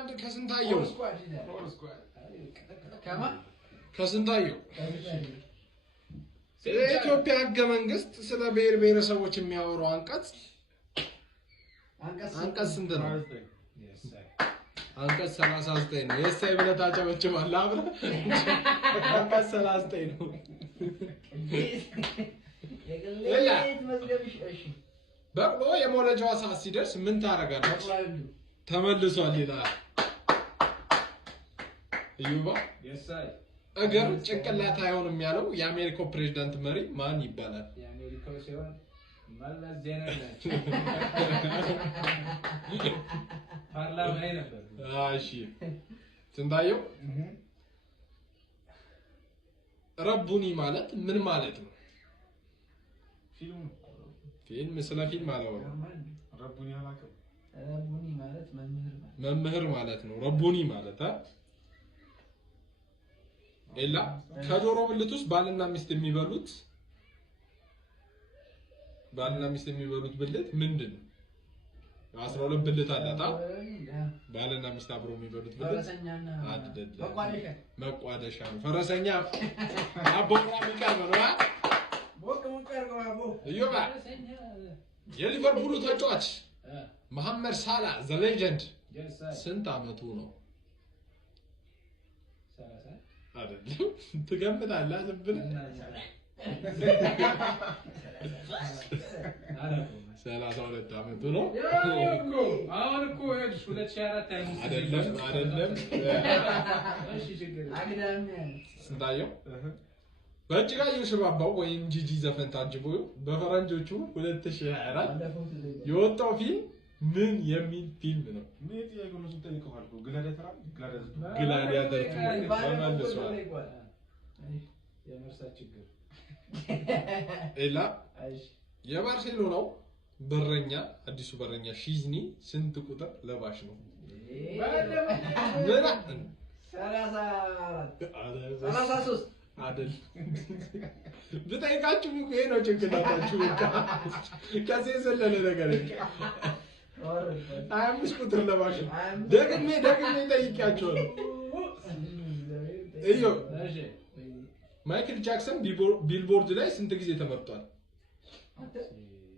አንድ ከስንታየው ከስንታየው የኢትዮጵያ ህገ መንግስት ስለ ብሔር ብሔረሰቦች የሚያወራው አንቀጽ ስንት ነው? አንቀጽ 39 ነው። የሳይ ብለህ ታጨበጭባለህ አብረህ አንቀጽ 39 ነው። በቅሎ የመውለጃዋ ሰዓት ሲደርስ ምን ታረጋለች? ተመልሷል ይላል እዩባ። እግር ጭንቅላት አይሆንም ያለው የአሜሪካው ፕሬዝዳንት መሪ ማን ይባላል? የአሜሪካው ሲሆን መለስ ዜናዊ ናቸው። ፓርላማ ላይ ነበር። እሺ ስንታየው ረቡኒ ማለት ምን ማለት ነው? ፊልም ስለ ፊልም አላወራም። ረቡኒ አላውቅም። ረቡኒ ማለት መምህር ማለት ነው። ረቡኒ ማለት ኤላ ከዶሮ ብልት ውስጥ ባልና ሚስት የሚበሉት ብልት ምንድን ነው? 12 ብልት አለታ ባልና ሚስት አብሮ የሚበሉት ብልት አይደለም። መቋደሻ ነው። ፈረሰኛ አቦራ የሚቀርብ ነው። እዮባ የሊቨርፑሉ ተጫዋች መሐመድ ሳላ ዘ ሌጀንድ ስንት አመቱ ነው? አይደለም ትገምታለህ? ዝም ብለህ 32 አመቱ ነው። አሁን እኮ 2004 አይደለም። እሺ ችግር ስንታየው በእጅጋየሁ ሽባባው ወይም ጂጂ ዘፈን ታጅቦ በፈረንጆቹ 2024 የወጣው ፊልም ምን የሚል ፊልም ነው? ግላዲያተር ተመልሷል። የመርሳት ችግር ኤላ የባርሴሎናው በረኛ አዲሱ በረኛ ሺዝኒ ስንት ቁጥር ለባሽ ነው? 33 አይደል? ብጠይቃችሁ እኮ ይሄ ነው ጭንቅላታችሁ። ከዚህ ዘለለ ነገር 25 ቁጥር ለባሽ ነው። ደግሜ ጠይቄያቸዋለሁ። እዮ ማይክል ጃክሰን ቢልቦርድ ላይ ስንት ጊዜ ተመርጧል?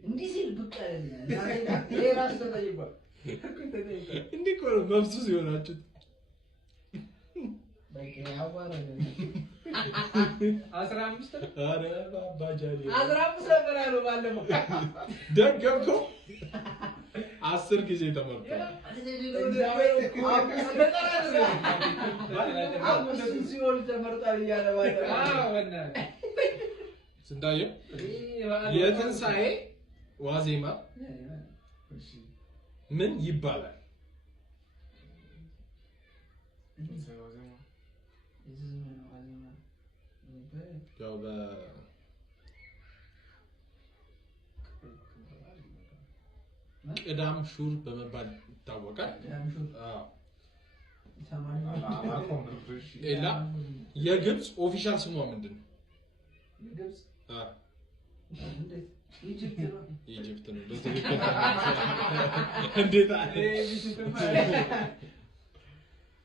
እንዲህ ሲል ብቅ ይሄ ራስ ተጠይቋል። እንዲህ እኮ ነው መብሱስ የሆናችሁት። በቃ ያዋራል። 15 አረ ባባጃሊ 15 ነበር ያለው ባለፈው። ደገምከው 10 ጊዜ ተመርጧል። ስንታየው የትንሣኤ ዋዜማ ምን ይባላል? ያው ቅዳም ሹር በመባል ይታወቃል። ኤላ የግብጽ ኦፊሻል ስሟ ምንድን ነው? ኢጂፕት ነው። በትክክል እንዴት አለ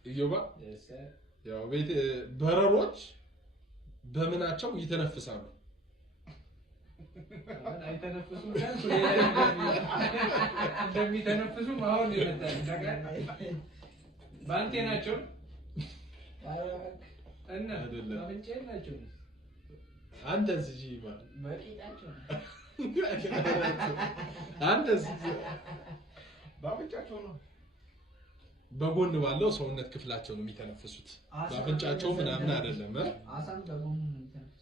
እዮባ። ያው ቤት በረሮች በምናቸው ይተነፍሳሉ? አይተነፍሱም ማለት እንደሚተነፍሱ አሁን ይመጣል። ባንቴናቸው እና አፍንጫቸው አንተስ እጂ ማለት በቂጣቸው አንተስ ባፍንጫቸው ነው። በጎን ባለው ሰውነት ክፍላቸው ነው የሚተነፍሱት። ባፍንጫቸው ምናምን አይደለም። አሳም በጎን ነው የሚተነፍሱት።